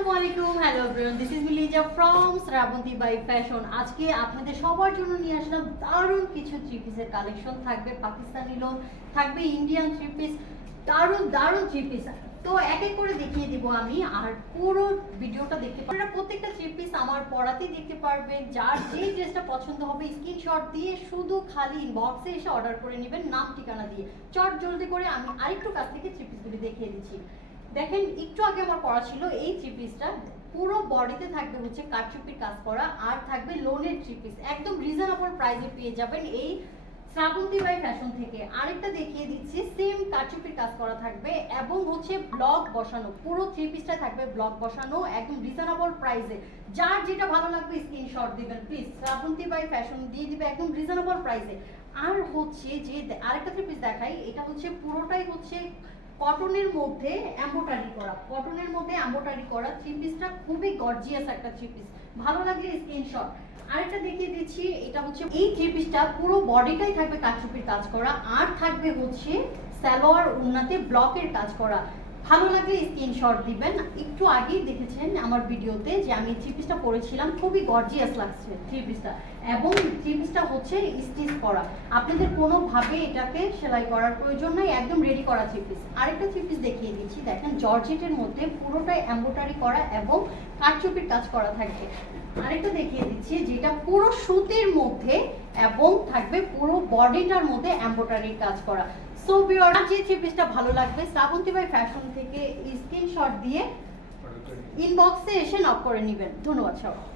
আসসালামু আলাইকুম, hello everyone, this is Miliza from Shrabanti by fashion. আজকে আপনাদের সবার জন্য নিয়ে আসলাম দারুণ কিছু থ্রি পিসের কালেকশন। থাকবে পাকিস্তানি লোন, থাকবে ইন্ডিয়ান থ্রি পিস, দারুণ দারুণ থ্রি পিস। তো এক এক করে দেখিয়ে দিব আমি, আর পুরো ভিডিওটা দেখতে পারেন। প্রত্যেকটা থ্রি পিস আমার পরাতেই দেখতে পারবেন। যার যে ড্রেসটা পছন্দ হবে স্ক্রিনশট দিয়ে শুধু খালি ইনবক্সে এসে অর্ডার করে নেবেন, নাম ঠিকানা দিয়ে। চট জলদি করে আমি আরেকটু কাছ থেকে থ্রি পিসগুলি দেখিয়ে দিচ্ছি। দেখেন, একটু আগে আমার পরা ছিল এই থ্রি পিসটা, পুরো বডিতে থাকবে হচ্ছে কারচুপির কাজ করা, আর থাকবে লোনের থ্রি পিস। একদম রিজনেবল প্রাইসে পেয়ে যাবেন এই শ্রাবন্তী বাই ফ্যাশন থেকে। আরেকটা দেখিয়ে দিচ্ছি, সেম কারচুপির কাজ করা থাকবে এবং হচ্ছে ব্লক বসানো। পুরো থ্রি পিসটা থাকবে ব্লক বসানো, একদম রিজনেবল প্রাইসে। যার যেটা ভালো লাগবে স্ক্রিনশট দিবেন প্লিজ, শ্রাবন্তী বাই ফ্যাশন দিয়ে দিবে একদম রিজনেবল প্রাইসে। আর হচ্ছে যে আরেকটা থ্রি পিস দেখাই, এটা হচ্ছে পুরোটাই হচ্ছে কটনের মধ্যে এমব্রয়ডারি করা, কটনের মধ্যে এমব্রয়ডারি করা থ্রি পিসটা খুবই গর্জিয়াস একটা থ্রি পিস। ভালো লাগলে স্ক্রিনশট। আরেকটা দেখিয়ে দিচ্ছি, এটা হচ্ছে এই থ্রি পিসটা পুরো বডিটাই থাকবে কারচুপির কাজ করা, আর থাকবে হচ্ছে সালোয়ার উন্নাতে ব্লকের কাজ করা। ভালো লাগলে স্ক্রিনশট দিবেন। একটু আগেই দেখেছেন আমার ভিডিওতে যে আমি থ্রি পিসটা পরেছিলাম, খুবই গর্জিয়াস লাগছে থ্রি পিসটা, এবং থ্রি পিসটা হচ্ছে স্টিচ করা। আপনাদের কোনোভাবে এটাকে সেলাই করার প্রয়োজন নাই, একদম রেডি করা থ্রি পিস। আরেকটা থ্রি পিস দেখিয়ে দিচ্ছি, দেখেন জর্জেটের মধ্যে পুরোটাই এমব্রয়ডারি করা এবং কারচুপির কাজ করা থাকবে। আরেকটা দেখিয়ে দিচ্ছি, যেটা পুরো সুতির মধ্যে এবং থাকবে পুরো বডিটার মধ্যে এমব্রয়ডারির কাজ করা। সো ভিউয়ার, যে থ্রি পিসটা ভালো লাগবে শ্রাবন্তী বাই ফ্যাশন থেকে স্ক্রিনশট দিয়ে ইনবক্সে এসে নক করে নেবেন। ধন্যবাদ সবাই।